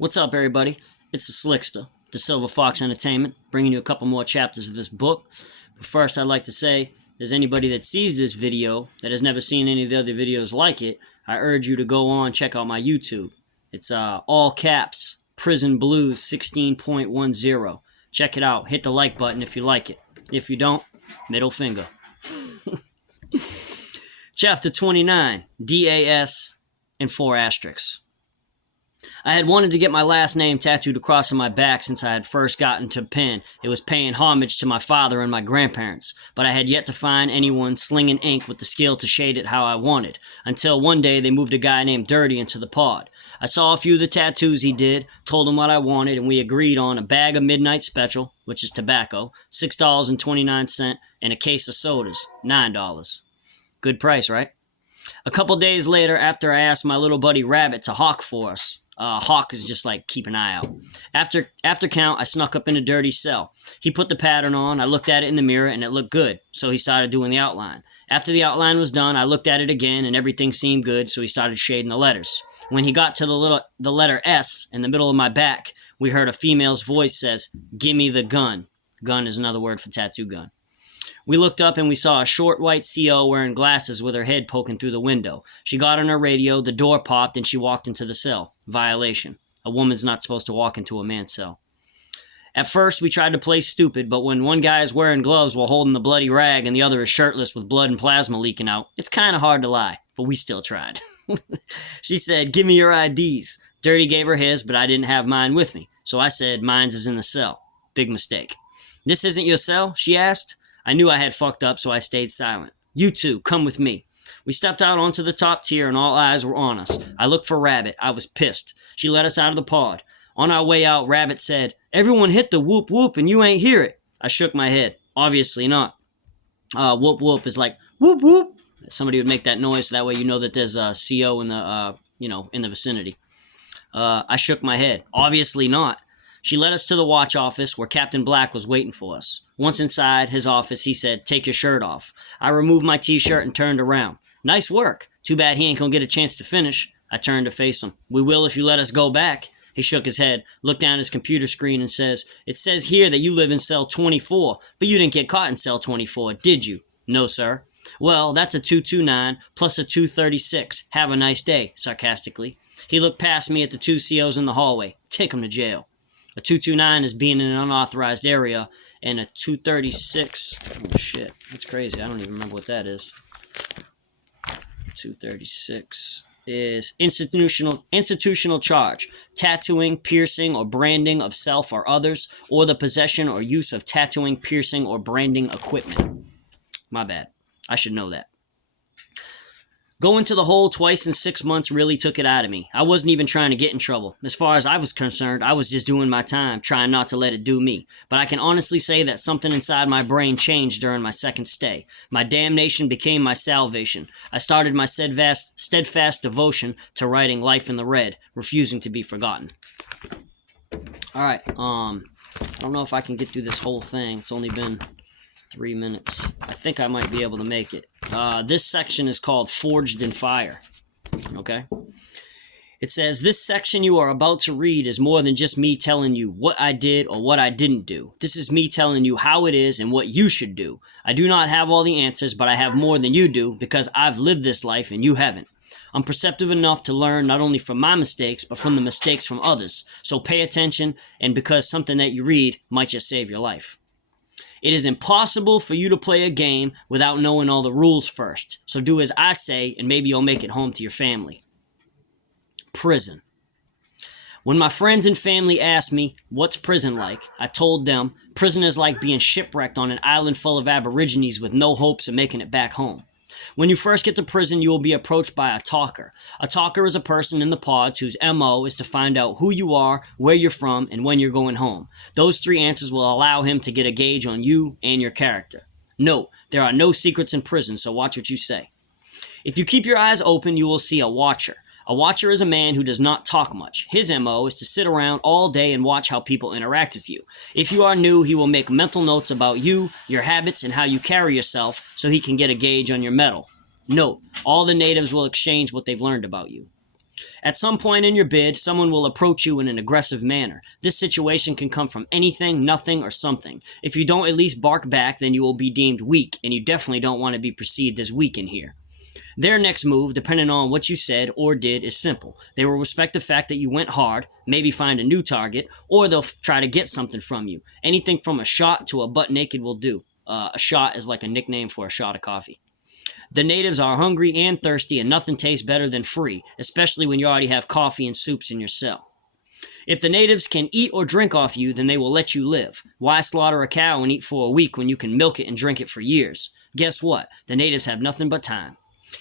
What's up, everybody? It's the Slickster, the Silver Fox Entertainment, bringing you a couple more chapters of this book. But first, I'd like to say, there's anybody that sees this video that has never seen any of the other videos like it, I urge you to go on check out my YouTube. It's all caps, Prison Blues 16.10. Check it out. Hit the like button if you like it. If you don't, middle finger. Chapter 29, DAS and 4 asterisks. I had wanted to get my last name tattooed across my back since I had first gotten to pen. It was paying homage to my father and my grandparents, but I had yet to find anyone slinging ink with the skill to shade it how I wanted, until one day they moved a guy named Dirty into the pod. I saw a few of the tattoos he did, told him what I wanted, and we agreed on a bag of Midnight Special, which is tobacco, $6.29, and a case of sodas, $9. Good price, right? A couple days later, after I asked my little buddy Rabbit to hawk for us, hawk is just like keep an eye out. After count, I snuck up into Dirty's cell. He put the pattern on, I looked at it in the mirror, and it looked good, so he started doing the outline. After the outline was done, I looked at it again, and everything seemed good, so he started shading the letters. When he got to the letter S in the middle of my back, we heard a female's voice says, "Gimme the gun." Gun is another word for tattoo gun. We looked up and we saw a short white CO wearing glasses with her head poking through the window. She got on her radio, the door popped, and she walked into the cell. Violation. A woman's not supposed to walk into a man's cell. At first, we tried to play stupid, but when one guy is wearing gloves while holding the bloody rag and the other is shirtless with blood and plasma leaking out, it's kind of hard to lie, but we still tried. She said, "Give me your IDs." Dirty gave her his, but I didn't have mine with me, so I said, "Mine's is in the cell." Big mistake. "This isn't your cell?" she asked. I knew I had fucked up, so I stayed silent. "You two, come with me." We stepped out onto the top tier, and all eyes were on us. I looked for Rabbit. I was pissed. She let us out of the pod. On our way out, Rabbit said, "Everyone hit the whoop whoop, and you ain't hear it." I shook my head. Obviously not. Whoop whoop is like whoop whoop. Somebody would make that noise, so that way you know that there's a CO in the in the vicinity. I shook my head. Obviously not. She led us to the watch office where Captain Black was waiting for us. Once inside his office, he said, "Take your shirt off." I removed my t-shirt and turned around. "Nice work. Too bad he ain't gonna get a chance to finish." I turned to face him. "We will if you let us go back." He shook his head, looked down his computer screen and says, "It says here that you live in cell 24, but you didn't get caught in cell 24, did you?" "No, sir." "Well, that's a 229 plus a 236. Have a nice day," sarcastically. He looked past me at the 2 COs in the hallway. "Take him to jail." A 229 is being in an unauthorized area, and a 236, oh shit, that's crazy. I don't even remember what that is. 236 is institutional charge, tattooing, piercing, or branding of self or others, or the possession or use of tattooing, piercing, or branding equipment. My bad. I should know that. Going to the hole twice in 6 months really took it out of me. I wasn't even trying to get in trouble. As far as I was concerned, I was just doing my time, trying not to let it do me. But I can honestly say that something inside my brain changed during my second stay. My damnation became my salvation. I started my steadfast devotion to writing Life in the Red, refusing to be forgotten. Alright, I don't know if I can get through this whole thing. It's only been 3 minutes. I think I might be able to make it. This section is called Forged in Fire. Okay? It says, "This section you are about to read is more than just me telling you what I did or what I didn't do. This is me telling you how it is and what you should do. I do not have all the answers, but I have more than you do because I've lived this life and you haven't. I'm perceptive enough to learn not only from my mistakes, but from the mistakes from others. So pay attention, and because something that you read might just save your life. It is impossible for you to play a game without knowing all the rules first. So do as I say, and maybe you'll make it home to your family." Prison. When my friends and family asked me, "What's prison like?" I told them, prison is like being shipwrecked on an island full of aborigines with no hopes of making it back home. When you first get to prison, you will be approached by a talker. A talker is a person in the pods whose MO is to find out who you are, where you're from, and when you're going home. Those 3 answers will allow him to get a gauge on you and your character. Note, there are no secrets in prison, so watch what you say. If you keep your eyes open, you will see a watcher. A watcher is a man who does not talk much. His MO is to sit around all day and watch how people interact with you. If you are new, he will make mental notes about you, your habits, and how you carry yourself so he can get a gauge on your mettle. Note, all the natives will exchange what they've learned about you. At some point in your bid, someone will approach you in an aggressive manner. This situation can come from anything, nothing, or something. If you don't at least bark back, then you will be deemed weak, and you definitely don't want to be perceived as weak in here. Their next move, depending on what you said or did, is simple. They will respect the fact that you went hard, maybe find a new target, or they'll try to get something from you. Anything from a shot to a butt naked will do. A shot is like a nickname for a shot of coffee. The natives are hungry and thirsty, and nothing tastes better than free, especially when you already have coffee and soups in your cell. If the natives can eat or drink off you, then they will let you live. Why slaughter a cow and eat for a week when you can milk it and drink it for years? Guess what? The natives have nothing but time.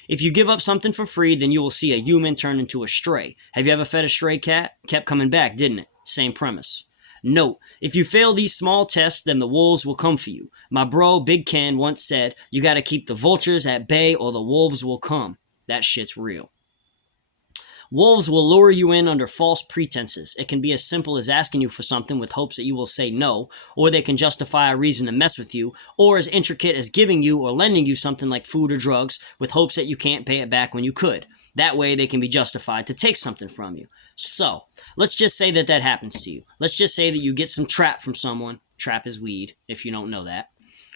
If you give up something for free, then you will see a human turn into a stray. Have you ever fed a stray cat? Kept coming back, didn't it? Same premise. Note, if you fail these small tests, then the wolves will come for you. My bro, Big Ken, once said, you gotta keep the vultures at bay or the wolves will come. That shit's real. Wolves will lure you in under false pretenses. It can be as simple as asking you for something with hopes that you will say no, or they can justify a reason to mess with you, or as intricate as giving you or lending you something like food or drugs with hopes that you can't pay it back when you could. That way they can be justified to take something from you. So, let's just say that happens to you. Let's just say that you get some trap from someone. Trap is weed, if you don't know that.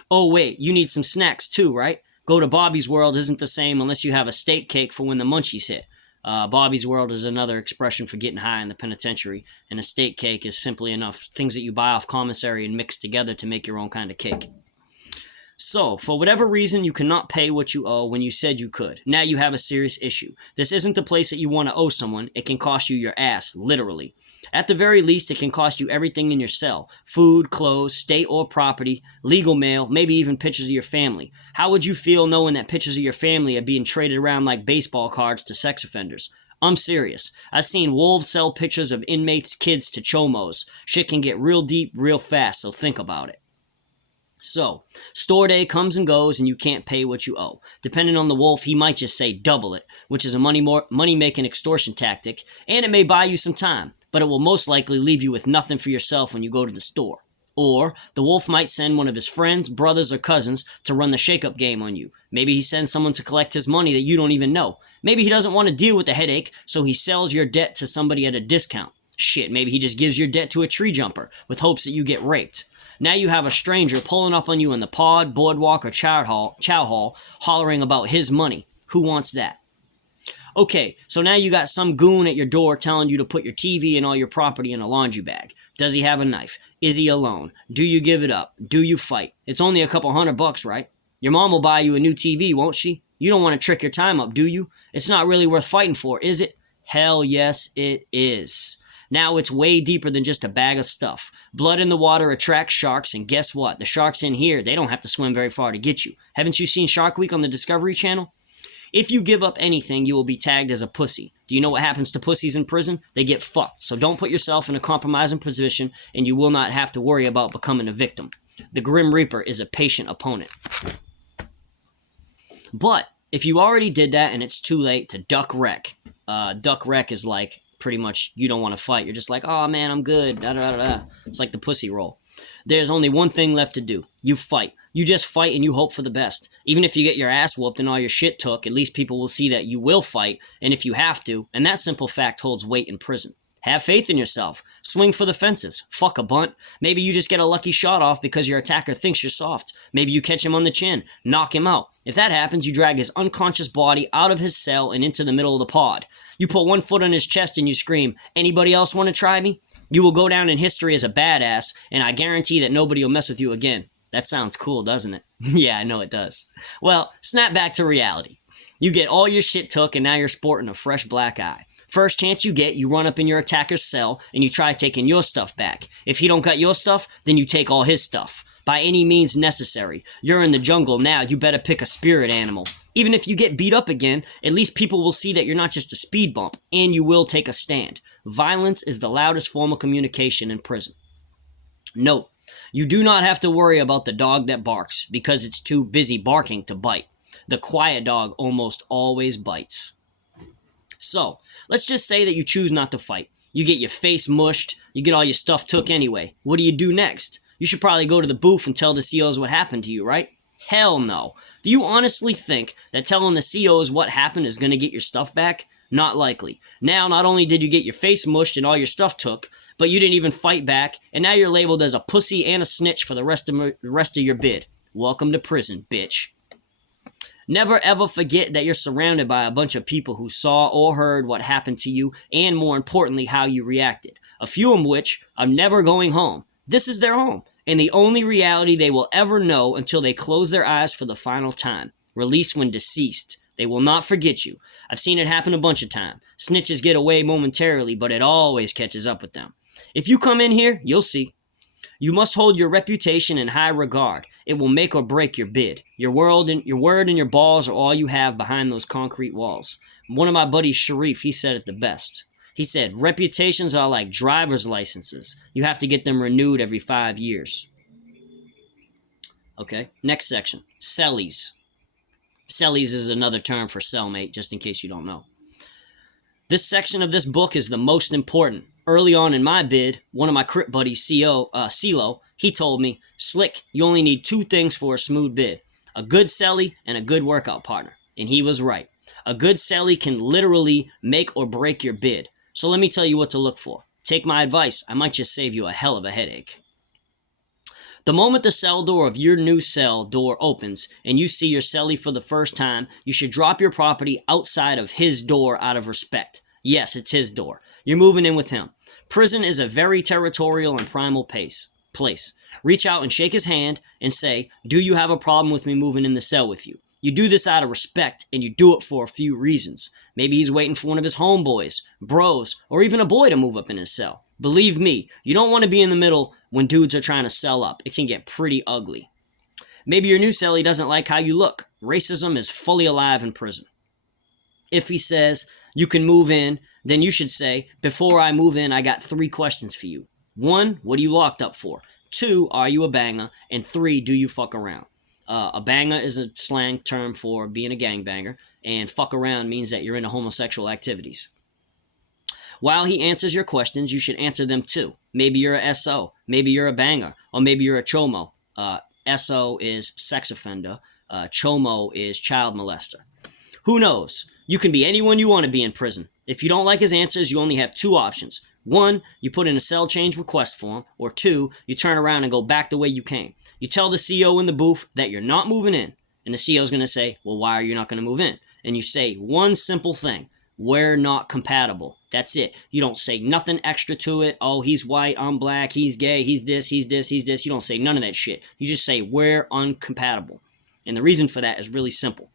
Oh wait, you need some snacks too, right? Go to Bobby's World isn't the same unless you have a steak cake for when the munchies hit. Bobby's World is another expression for getting high in the penitentiary, and a steak cake is simply enough things that you buy off commissary and mix together to make your own kind of cake. So, for whatever reason, you cannot pay what you owe when you said you could. Now you have a serious issue. This isn't the place that you want to owe someone. It can cost you your ass, literally. At the very least, it can cost you everything in your cell. Food, clothes, state or property, legal mail, maybe even pictures of your family. How would you feel knowing that pictures of your family are being traded around like baseball cards to sex offenders? I'm serious. I've seen wolves sell pictures of inmates' kids to chomos. Shit can get real deep real fast, so think about it. So, store day comes and goes and you can't pay what you owe. Depending on the wolf, he might just say double it, which is a money-making extortion tactic, and it may buy you some time, but it will most likely leave you with nothing for yourself when you go to the store. Or, the wolf might send one of his friends, brothers, or cousins to run the shake-up game on you. Maybe he sends someone to collect his money that you don't even know. Maybe he doesn't want to deal with the headache, so he sells your debt to somebody at a discount. Shit, maybe he just gives your debt to a tree jumper with hopes that you get raped. Now you have a stranger pulling up on you in the pod, boardwalk, or chow hall, hollering about his money. Who wants that? Okay, so now you got some goon at your door telling you to put your TV and all your property in a laundry bag. Does he have a knife? Is he alone? Do you give it up? Do you fight? It's only a couple $100, right? Your mom will buy you a new TV, won't she? You don't want to trick your time up, do you? It's not really worth fighting for, is it? Hell yes, it is. Now it's way deeper than just a bag of stuff. Blood in the water attracts sharks, and guess what? The sharks in here, they don't have to swim very far to get you. Haven't you seen Shark Week on the Discovery Channel? If you give up anything, you will be tagged as a pussy. Do you know what happens to pussies in prison? They get fucked. So don't put yourself in a compromising position, and you will not have to worry about becoming a victim. The Grim Reaper is a patient opponent. But if you already did that and it's too late to duck wreck, duck wreck is like pretty much you don't want to fight. You're just like, oh man, I'm good. Da, da, da, da. It's like the pussy roll. There's only one thing left to do. You fight. You just fight and you hope for the best. Even if you get your ass whooped and all your shit took, at least people will see that you will fight, and if you have to, and that simple fact holds weight in prison. Have faith in yourself. Swing for the fences. Fuck a bunt. Maybe you just get a lucky shot off because your attacker thinks you're soft. Maybe you catch him on the chin. Knock him out. If that happens, you drag his unconscious body out of his cell and into the middle of the pod. You put one foot on his chest and you scream, "Anybody else want to try me?" You will go down in history as a badass, and I guarantee that nobody will mess with you again. That sounds cool, doesn't it? Yeah, I know it does. Well, snap back to reality. You get all your shit took and now you're sporting a fresh black eye. First chance you get, you run up in your attacker's cell and you try taking your stuff back. If he don't got your stuff, then you take all his stuff. By any means necessary. You're in the jungle now, you better pick a spirit animal. Even if you get beat up again, at least people will see that you're not just a speed bump, and you will take a stand. Violence is the loudest form of communication in prison. Note, you do not have to worry about the dog that barks, because it's too busy barking to bite. The quiet dog almost always bites. So, let's just say that you choose not to fight. You get your face mushed, you get all your stuff took anyway. What do you do next? You should probably go to the booth and tell the COs what happened to you, right? Hell no. Do you honestly think that telling the COs what happened is going to get your stuff back? Not likely. Now, not only did you get your face mushed and all your stuff took, but you didn't even fight back, and now you're labeled as a pussy and a snitch for the rest of your bid. Welcome to prison, bitch. Never ever forget that you're surrounded by a bunch of people who saw or heard what happened to you, and more importantly, how you reacted. A few of which are never going home. This is their home, and the only reality they will ever know until they close their eyes for the final time. Released when deceased. They will not forget you. I've seen it happen a bunch of times. Snitches get away momentarily, but it always catches up with them. If you come in here, you'll see. You must hold your reputation in high regard. It will make or break your bid. Your word and your balls are all you have behind those concrete walls. One of my buddies, Sharif, he said it the best. He said, reputations are like driver's licenses. You have to get them renewed every 5 years. Okay, next section. Cellies. Cellies is another term for cellmate, just in case you don't know. This section of this book is the most important. Early on in my bid, one of my crip buddies, CeeLo, he told me, Slick, you only need 2 things for a smooth bid. A good celly and a good workout partner. And he was right. A good celly can literally make or break your bid. So let me tell you what to look for. Take my advice. I might just save you a hell of a headache. The moment the cell door of your new cell door opens and you see your cellie for the first time, you should drop your property outside of his door out of respect. Yes, it's his door. You're moving in with him. Prison is a very territorial and primal place. Reach out and shake his hand and say, do you have a problem with me moving in the cell with you? You do this out of respect, and you do it for a few reasons. Maybe he's waiting for one of his homeboys, bros, or even a boy to move up in his cell. Believe me, you don't want to be in the middle when dudes are trying to sell up. It can get pretty ugly. Maybe your new cellie doesn't like how you look. Racism is fully alive in prison. If he says you can move in, then you should say, before I move in, I got 3 questions for you. 1, what are you locked up for? 2, are you a banger? And 3, do you fuck around? A banger is a slang term for being a gangbanger, and fuck around means that you're into homosexual activities. While he answers your questions, you should answer them too. Maybe you're a SO, maybe you're a banger, or maybe you're a chomo. SO is sex offender, chomo is child molester. Who knows? You can be anyone you want to be in prison. If you don't like his answers, you only have 2 options. 1, you put in a cell change request form, or 2, you turn around and go back the way you came. You tell the CO in the booth that you're not moving in, and the CO is going to say, well, why are you not going to move in? And you say one simple thing, we're not compatible. That's it. You don't say nothing extra to it. Oh, he's white, I'm black, he's gay, he's this, he's this, he's this. You don't say none of that shit. You just say, we're uncompatible. And the reason for that is really simple.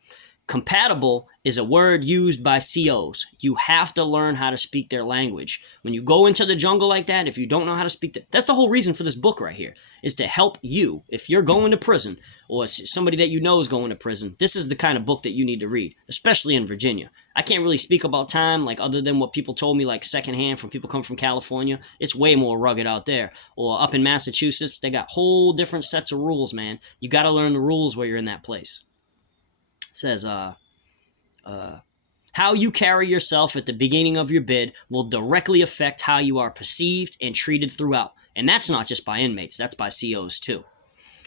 Compatible is a word used by COs. You have to learn how to speak their language. When you go into the jungle like that, if you don't know how to speak that's the whole reason for this book right here, is to help you. If you're going to prison, or somebody that you know is going to prison, this is the kind of book that you need to read, especially in Virginia. I can't really speak about time, like other than what people told me, like secondhand from people coming from California. It's way more rugged out there. Or up in Massachusetts, they got whole different sets of rules, man. You got to learn the rules where you're in that place. Says, how you carry yourself at the beginning of your bid will directly affect how you are perceived and treated throughout. And that's not just by inmates, that's by COs too.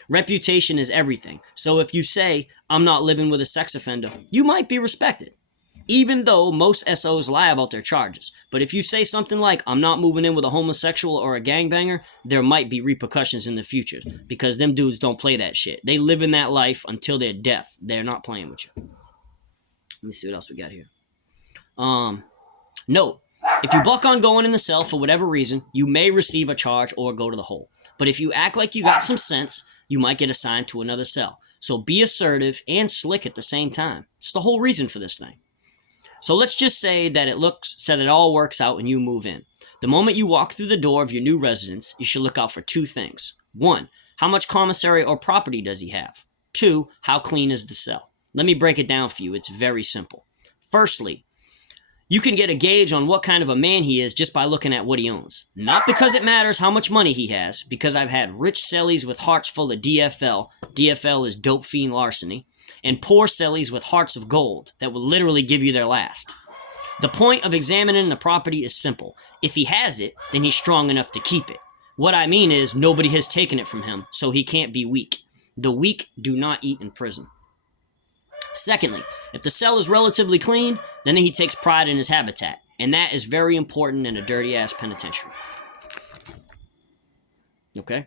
Reputation is everything. So if you say, I'm not living with a sex offender, you might be respected. Even though most SOs lie about their charges. But if you say something like, I'm not moving in with a homosexual or a gangbanger, there might be repercussions in the future. Because them dudes don't play that shit. They live in that life until their death. They're not playing with you. Let me see what else we got here. Note, if you buck on going in the cell for whatever reason, you may receive a charge or go to the hole. But if you act like you got some sense, you might get assigned to another cell. So be assertive and slick at the same time. It's the whole reason for this thing. So let's just say that it all works out and you move in. The moment you walk through the door of your new residence, you should look out for 2 things. 1, how much commissary or property does he have? 2, how clean is the cell? Let me break it down for you. It's very simple. Firstly, you can get a gauge on what kind of a man he is just by looking at what he owns. Not because it matters how much money he has, because I've had rich cellies with hearts full of DFL. DFL is dope fiend larceny. And poor cellies with hearts of gold that will literally give you their last. The point of examining the property is simple. If he has it, then he's strong enough to keep it. What I mean is nobody has taken it from him, so he can't be weak. The weak do not eat in prison. Secondly, if the cell is relatively clean, then he takes pride in his habitat, and that is very important in a dirty-ass penitentiary. Okay?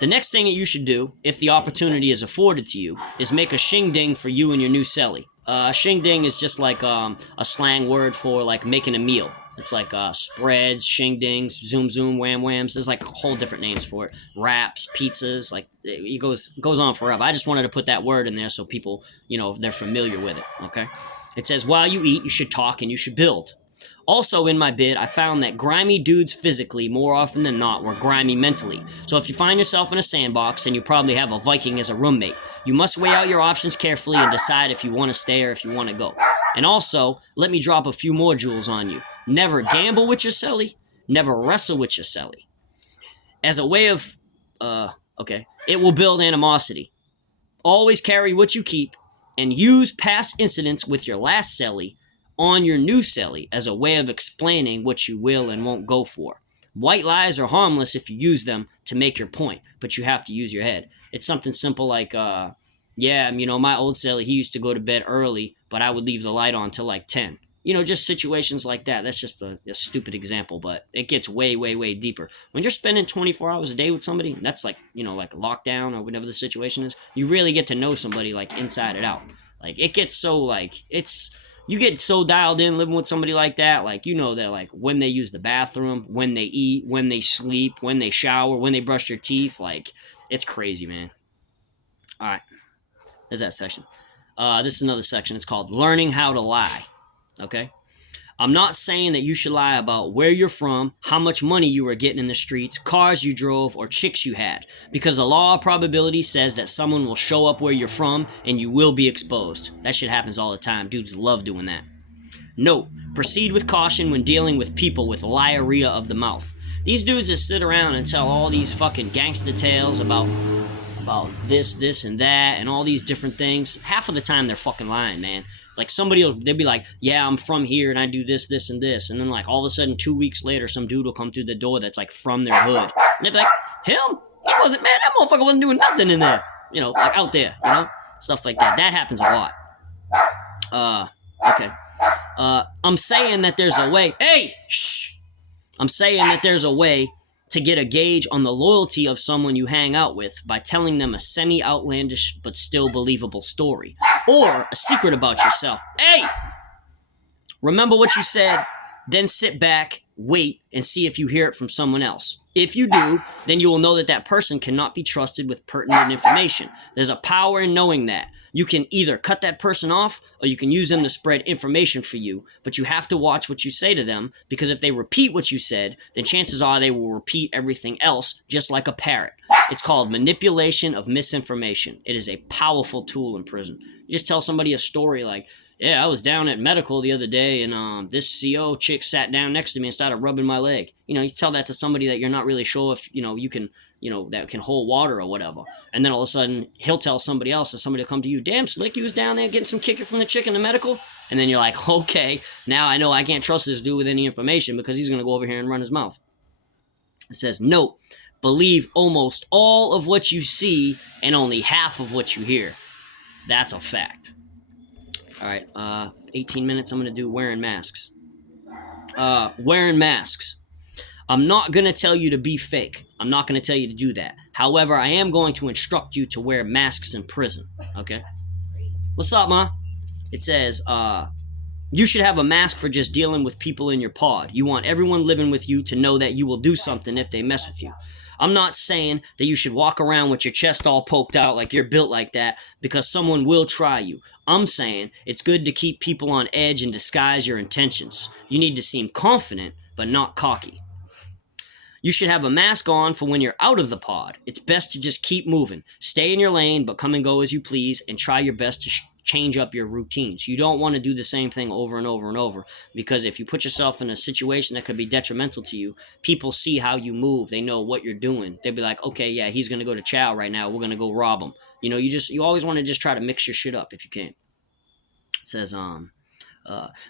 The next thing that you should do, if the opportunity is afforded to you, is make a shing ding for you and your new cellie. Shing ding is just like a slang word for like making a meal. It's like spreads, shing dings, zoom zoom, wham whams. There's like whole different names for it. Wraps, pizzas, like it goes on forever. I just wanted to put that word in there so people, they're familiar with it. Okay. It says while you eat, you should talk and you should build. Also, in my bid, I found that grimy dudes physically, more often than not, were grimy mentally. So if you find yourself in a sandbox and you probably have a Viking as a roommate, you must weigh out your options carefully and decide if you want to stay or if you want to go. And also, let me drop a few more jewels on you. Never gamble with your cellie. Never wrestle with your cellie. As a way of, it will build animosity. Always carry what you keep and use past incidents with your last cellie on your new cellie as a way of explaining what you will and won't go for. White lies are harmless if you use them to make your point, but you have to use your head. It's something simple like, my old cellie, he used to go to bed early, but I would leave the light on till like 10. Just situations like that. That's just a stupid example, but it gets way, way, way deeper. When you're spending 24 hours a day with somebody, that's like, like lockdown or whatever the situation is, you really get to know somebody like inside and out. Like, it gets so like, you get so dialed in living with somebody like that, like, that like when they use the bathroom, when they eat, when they sleep, when they shower, when they brush their teeth, like, it's crazy, man. All right, there's that section. This is another section. It's called Learning How to Lie, okay? I'm not saying that you should lie about where you're from, how much money you were getting in the streets, cars you drove, or chicks you had, because the law of probability says that someone will show up where you're from and you will be exposed. That shit happens all the time. Dudes love doing that. Note, proceed with caution when dealing with people with liarrhea of the mouth. These dudes that sit around and tell all these fucking gangster tales about this, and that, and all these different things. Half of the time they're fucking lying, man. Like, they'll be like, yeah, I'm from here and I do this, this, and this. And then, like, all of a sudden, 2 weeks later, some dude will come through the door that's, like, from their hood. And they'll be like, him? He wasn't, man, that motherfucker wasn't doing nothing in there. Like, out there, Stuff like that. That happens a lot. Okay. I'm saying that there's a way. Hey! Shh! I'm saying that there's a way to get a gauge on the loyalty of someone you hang out with by telling them a semi-outlandish but still believable story. Or a secret about yourself. Hey! Remember what you said, then sit back, wait, and see if you hear it from someone else. If you do, then you will know that that person cannot be trusted with pertinent information. There's a power in knowing that. You can either cut that person off, or you can use them to spread information for you, but you have to watch what you say to them, because if they repeat what you said, then chances are they will repeat everything else, just like a parrot. It's called manipulation of misinformation. It is a powerful tool in prison. You just tell somebody a story like, yeah, I was down at medical the other day, and this CO chick sat down next to me and started rubbing my leg. You tell that to somebody that you're not really sure if, you can, that can hold water or whatever. And then all of a sudden, he'll tell somebody else, or somebody will come to you, damn, Slick, you was down there getting some kicker from the chick in the medical? And then you're like, okay, now I know I can't trust this dude with any information because he's going to go over here and run his mouth. It says, note, believe almost all of what you see and only half of what you hear. That's a fact. All right, 18 minutes, I'm going to do wearing masks. Wearing masks. I'm not going to tell you to be fake. I'm not going to tell you to do that. However, I am going to instruct you to wear masks in prison, okay? What's up, Ma? It says, you should have a mask for just dealing with people in your pod. You want everyone living with you to know that you will do something if they mess with you. I'm not saying that you should walk around with your chest all poked out like you're built like that, because someone will try you. I'm saying it's good to keep people on edge and disguise your intentions. You need to seem confident, but not cocky. You should have a mask on for when you're out of the pod. It's best to just keep moving. Stay in your lane, but come and go as you please, and try your best to change up your routines. You don't want to do the same thing over and over and over, because if you put yourself in a situation that could be detrimental to you, people see how you move. They know what you're doing. They'll be like, okay, yeah, he's going to go to chow right now. We're going to go rob him. You always want to just try to mix your shit up if you can. It says,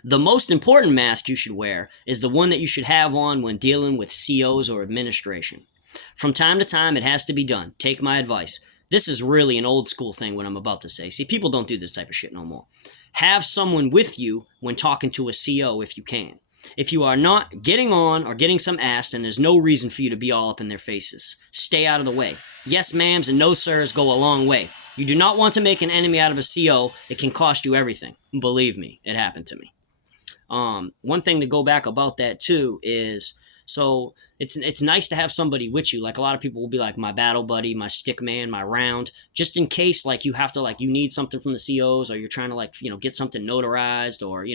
the most important mask you should wear is the one that you should have on when dealing with COs or administration. From time to time, it has to be done. Take my advice. This is really an old school thing, what I'm about to say. See, people don't do this type of shit no more. Have someone with you when talking to a CO if you can. If you are not getting on or getting some ass, then there's no reason for you to be all up in their faces. Stay out of the way. Yes, ma'ams, and no, sirs go a long way. You do not want to make an enemy out of a CO. It can cost you everything. Believe me, it happened to me. One thing to go back about that too is, so it's nice to have somebody with you. Like a lot of people will be like my battle buddy, my stick man, my round, just in case like you have to like you need something from the COs, or you're trying to like get something notarized, or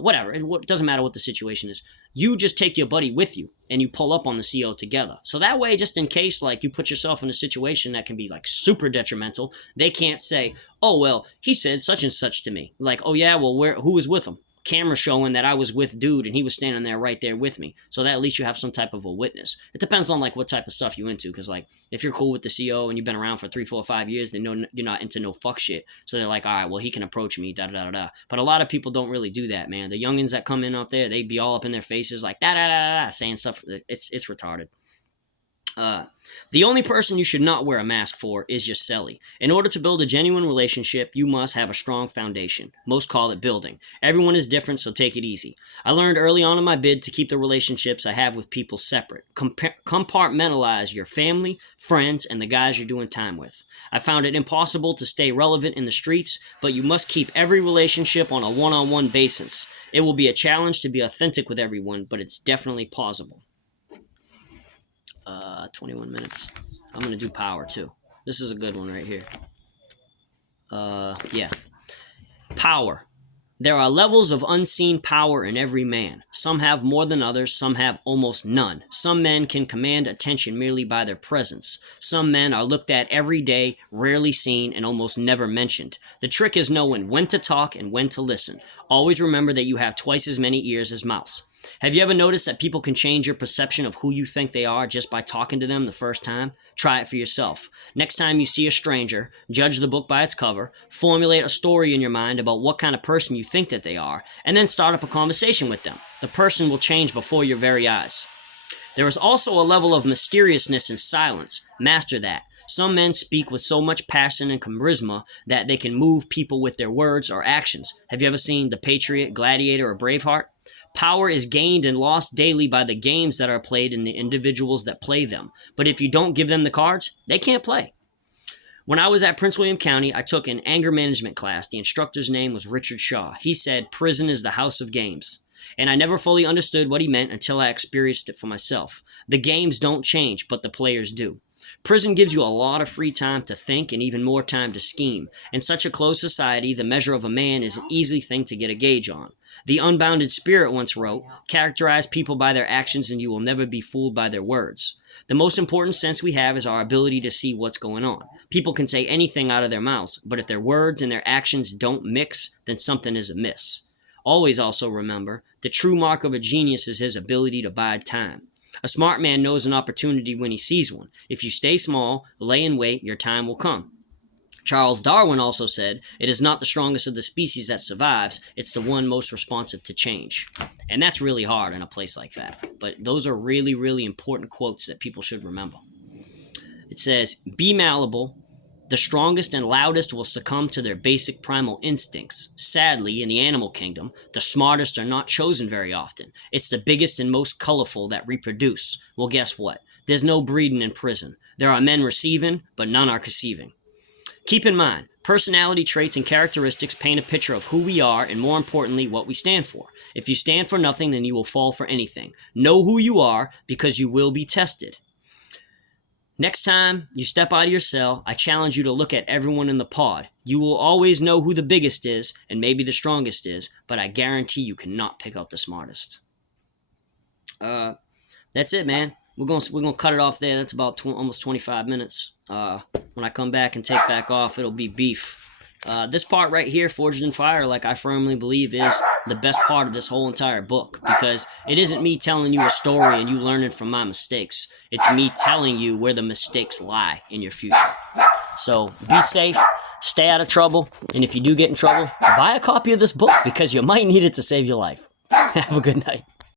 whatever. It doesn't matter what the situation is. You just take your buddy with you and you pull up on the CO together. So that way, just in case like you put yourself in a situation that can be like super detrimental, they can't say, oh well, he said such and such to me. Like, oh yeah, well who was with him? Camera showing that I was with dude and he was standing there right there with me, so that at least you have some type of a witness. It depends on like what type of stuff you into, because like if you're cool with the CO and you've been around for 3, 4, 5 years, they know you're not into no fuck shit, so they're like, all right, well he can approach me, da da da da. But a lot of people don't really do that, man. The youngins that come in up there, they be all up in their faces like da da da da, saying stuff. It's retarded. The only person you should not wear a mask for is your cellie. In order to build a genuine relationship, you must have a strong foundation. Most call it building. Everyone is different, so take it easy. I learned early on in my bid to keep the relationships I have with people separate. Compartmentalize your family, friends, and the guys you're doing time with. I found it impossible to stay relevant in the streets, but you must keep every relationship on a one-on-one basis. It will be a challenge to be authentic with everyone, but it's definitely possible. 21 minutes. I'm going to do power too. This is a good one right here. Yeah. Power. There are levels of unseen power in every man. Some have more than others, some have almost none. Some men can command attention merely by their presence. Some men are looked at every day, rarely seen, and almost never mentioned. The trick is knowing when to talk and when to listen. Always remember that you have twice as many ears as mouths. Have you ever noticed that people can change your perception of who you think they are just by talking to them the first time? Try it for yourself. Next time you see a stranger, judge the book by its cover, formulate a story in your mind about what kind of person you think that they are, and then start up a conversation with them. The person will change before your very eyes. There is also a level of mysteriousness in silence. Master that. Some men speak with so much passion and charisma that they can move people with their words or actions. Have you ever seen The Patriot, Gladiator, or Braveheart? Power is gained and lost daily by the games that are played and the individuals that play them. But if you don't give them the cards, they can't play. When I was at Prince William County, I took an anger management class. The instructor's name was Richard Shaw. He said, prison is the house of games. And I never fully understood what he meant until I experienced it for myself. The games don't change, but the players do. Prison gives you a lot of free time to think and even more time to scheme. In such a closed society, the measure of a man is an easy thing to get a gauge on. The Unbounded Spirit once wrote, characterize people by their actions and you will never be fooled by their words. The most important sense we have is our ability to see what's going on. People can say anything out of their mouths, but if their words and their actions don't mix, then something is amiss. Always also remember, the true mark of a genius is his ability to bide time. A smart man knows an opportunity when he sees one. If you stay small, lay in wait, your time will come. Charles Darwin also said, it is not the strongest of the species that survives, it's the one most responsive to change. And that's really hard in a place like that. But those are really, really important quotes that people should remember. It says, be malleable. The strongest and loudest will succumb to their basic primal instincts. Sadly, in the animal kingdom, the smartest are not chosen very often. It's the biggest and most colorful that reproduce. Well, guess what? There's no breeding in prison. There are men receiving, but none are conceiving. Keep in mind, personality traits and characteristics paint a picture of who we are and, more importantly, what we stand for. If you stand for nothing, then you will fall for anything. Know who you are because you will be tested. Next time you step out of your cell, I challenge you to look at everyone in the pod. You will always know who the biggest is and maybe the strongest is, but I guarantee you cannot pick out the smartest. That's it, man. We're gonna cut it off there. That's about almost 25 minutes. When I come back and take back off, it'll be beef. This part right here, Forged in Fire, like I firmly believe is the best part of this whole entire book, because it isn't me telling you a story and you learning from my mistakes. It's me telling you where the mistakes lie in your future. So be safe, stay out of trouble, and if you do get in trouble, buy a copy of this book because you might need it to save your life. Have a good night.